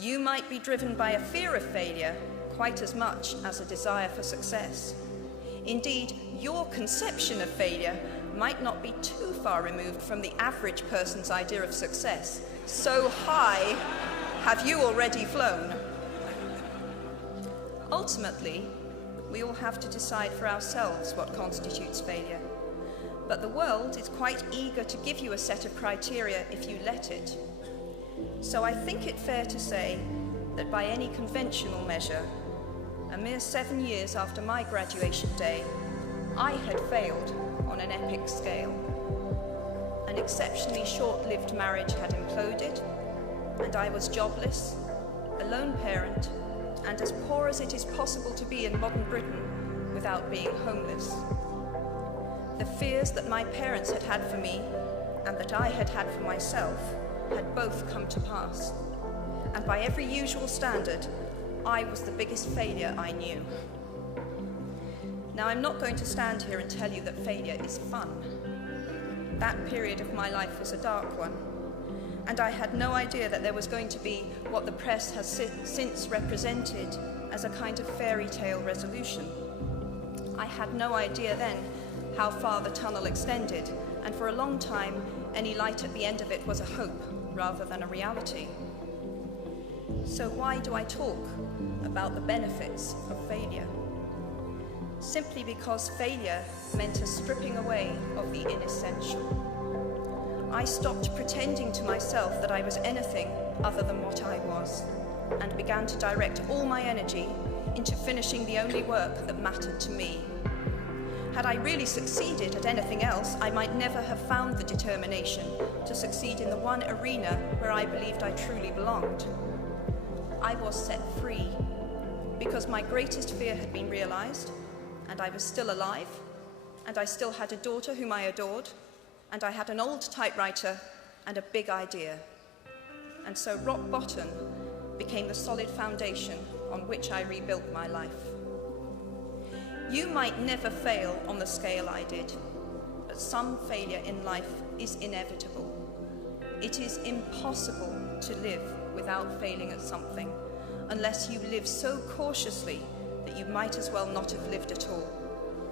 You might be driven by a fear of failure quite as much as a desire for success. Indeed, your conception of failure might not be too far removed from the average person's idea of success. So high have you already flown. Ultimately, we all have to decide for ourselves what constitutes failure. But the world is quite eager to give you a set of criteria if you let it. So I think it fair to say that by any conventional measure, a mere 7 years after my graduation day, I had failed on an epic scale. An exceptionally short-lived marriage had imploded, and I was jobless, a lone parent, and as poor as it is possible to be in modern Britain without being homeless. The fears that my parents had had for me and that I had had for myself had both come to pass, and by every usual standard, I was the biggest failure I knew. Now, I'm not going to stand here and tell you that failure is fun. That period of my life was a dark one, and I had no idea that there was going to be what the press has since represented as a kind of fairy tale resolution. I had no idea then how far the tunnel extended, and for a long time, any light at the end of it was a hope rather than a reality. So why do I talk about the benefits of failure? Simply because failure meant a stripping away of the inessential. I stopped pretending to myself that I was anything other than what I was, and began to direct all my energy into finishing the only work that mattered to me. Had I really succeeded at anything else, I might never have found the determination to succeed in the one arena where I believed I truly belonged. I was set free because my greatest fear had been realized, and I was still alive, and I still had a daughter whom I adored, and I had an old typewriter and a big idea. And so rock bottom became the solid foundation on which I rebuilt my life. You might never fail on the scale I did, but some failure in life is inevitable. It is impossible to live without failing at something, unless you live so cautiously that you might as well not have lived at all,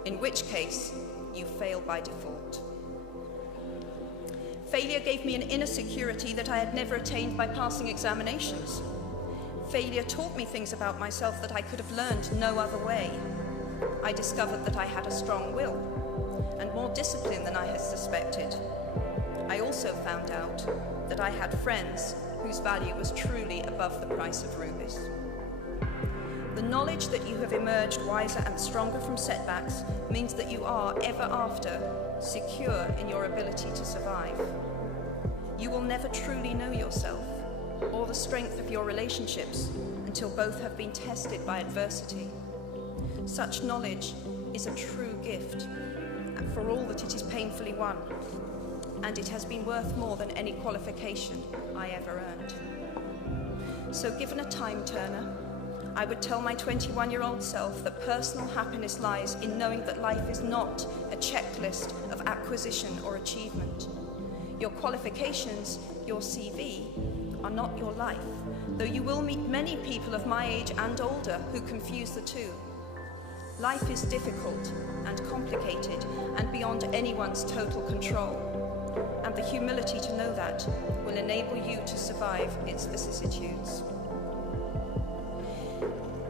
in which case you fail by default. Failure gave me an inner security that I had never attained by passing examinations. Failure taught me things about myself that I could have learned no other way. I discovered that I had a strong will and more discipline than I had suspected. I also found out that I had friends whose value was truly above the price of rubies. The knowledge that you have emerged wiser and stronger from setbacks means that you are, ever after, secure in your ability to survive. You will never truly know yourself or the strength of your relationships until both have been tested by adversity. Such knowledge is a true gift, for all that it is painfully won, and it has been worth more than any qualification I ever earned. So given a time turner, I would tell my 21-year-old self that personal happiness lies in knowing that life is not a checklist of acquisition or achievement. Your qualifications, your CV, are not your life, though you will meet many people of my age and older who confuse the two. Life is difficult and complicated and beyond anyone's total control, and the humility to know that will enable you to survive its vicissitudes.